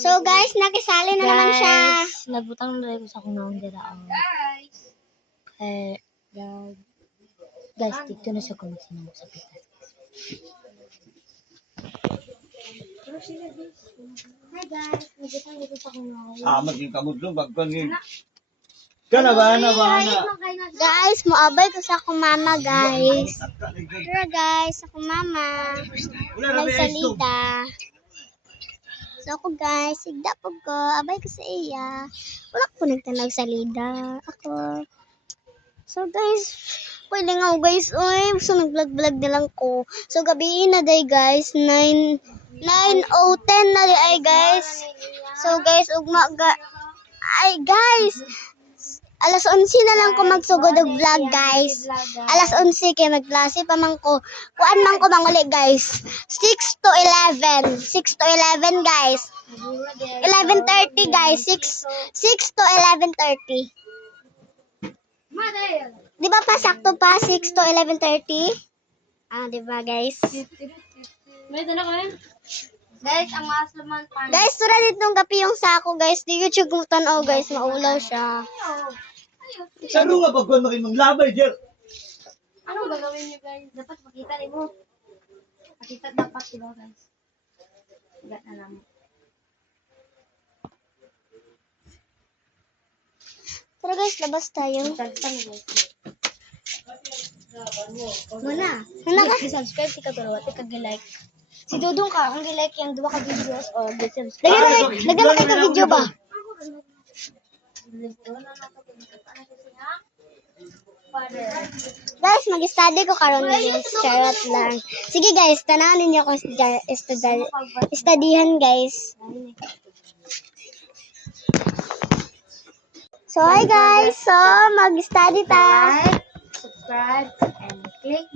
So guys, nakisali na naman siya. Guys, nagbutang na ko sa akong naong diraon. Guys, dito na siya kumasinong sa pitas. Hi guys, nagbutang na ko sa akong naong. Maging kamudlo, bagpangin. Kana. Guys, moabay ko sa akong mama guys. Tara guys, akong mama. Nagsalita. So ako guys, sigda po ko. Abay ko sa iya. Wala ko nagtanag sa lida. Ako. So guys, pwede nga guys. Uy, so nag-vlog na lang ko. So gabiin na day guys. 9:10 na day ay guys. So guys, ay guys. Alas 11 na lang ko magsugod og vlog guys. Alas 11 kay magklase pa man ko. Kuan man ko manguli guys. 6 to 11. 6 to 11 guys. 11:30 guys. 6 to 11:30. Di ba pa sakto pa 6 to 11:30? Di ba guys? May dala ka Guys, ang mas luman pa. Guys, tura ditong gapi yung sako guys. Di YouTube mo tanaw guys, maulaw siya. Saan nga pagkuhan makimanglabay, Jer? Ano gagawin niyo guys? Dapat makita rin mo. Makita dapat diba guys? Igat na lang. Tara guys, labas tayo. Tagtang guys. Muna ka? I-subscribe si Kagaro at i-like. Si Dudong ka, kung i-like yung 2 ka videos o subscribe. Lagyan mo kayo video ba? Guys, mag-study ko karon guys. Charot lang. Sige guys, tananin niyo kung studyhan guys. So hi guys, so mag-study ta. Subscribe and click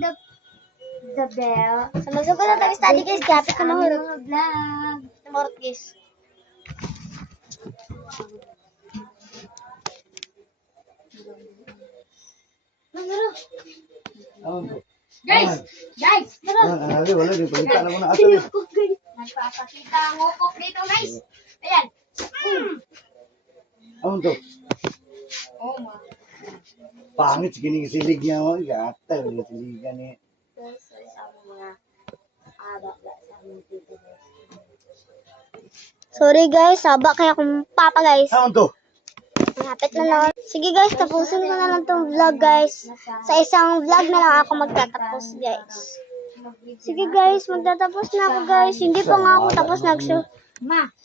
the bell. So magsugod na tayo study guys, kapit na mahurot. Mga vlog. Mahurot guys. Guys! Wala, di palita na mo na ato. Nagpapakita ang ukok dito guys. Ayan. Amon to. Oh ma. Pangit si kining silig niya mo. Gata, wala siligan ni. Sa mga abakla sa aming dito guys. Sorry guys, sabak kaya akong papa guys. Amon to. Malapit na lang. Sige guys, tapusin ko na lang tong vlog guys. Sa isang vlog na lang ako magtatapos guys. Sige guys, magtatapos na ako guys. Hindi pa nga ako tapos